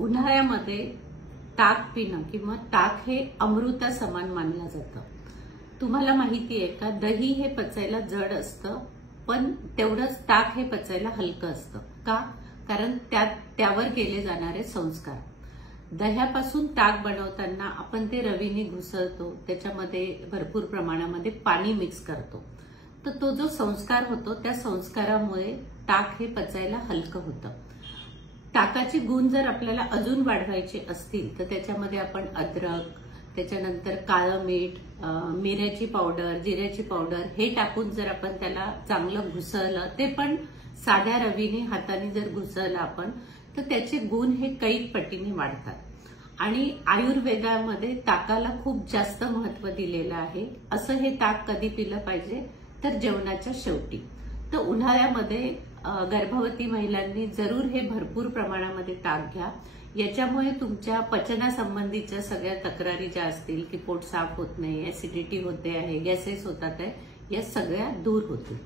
उन्हाळ्यामध्ये ताक पिणं किंवा ताक हे अमृता समान मानलं जातं। तुम्हाला माहिती आहे का, दही हे पचायला जड असतं, पण तेवढंच ताक हे पचायला हलकं असतं। का? कारण त्यावर केले जाणारे संस्कार। दह्यापासून ताक बनवताना आपण ते रवीने घुसळतो, त्याच्यामध्ये भरपूर प्रमाणामध्ये पाणी मिक्स करतो, तर तो जो संस्कार होतो त्या संस्कारामुळे ताक हे पचायला हलकं होतं। ताकाचे गुण जर आपल्याला अजून वाढवायचे असतील तर त्याच्यामध्ये आपण अद्रक, त्याच्यानंतर काळं मीठ, मिऱ्याची पावडर, जिऱ्याची पावडर हे टाकून जर आपण त्याला चांगलं घुसळलं, ते पण साध्या रवीने हाताने जर घुसळलं आपण, तर त्याचे गुण हे कैक पटीने वाढतात। आणि आयुर्वेदामध्ये ताकाला खूप जास्त महत्व दिलेलं आहे। असं हे ताक कधी पिलं पाहिजे तर जेवणाच्या शेवटी। तर उन्हाळ्यामध्ये गर्भवती महिलांनी जरूर हे भरपूर प्रमाणामध्ये ताक घ्या। याच्यामुळे तुमच्या पचनासंबंधीच्या सगळ्या तक्रारी ज्या असतील की पोट साफ होत नाही, ऍसिडिटी होते आहे, गॅसेस होतात आहे, या सगळ्या दूर होतील।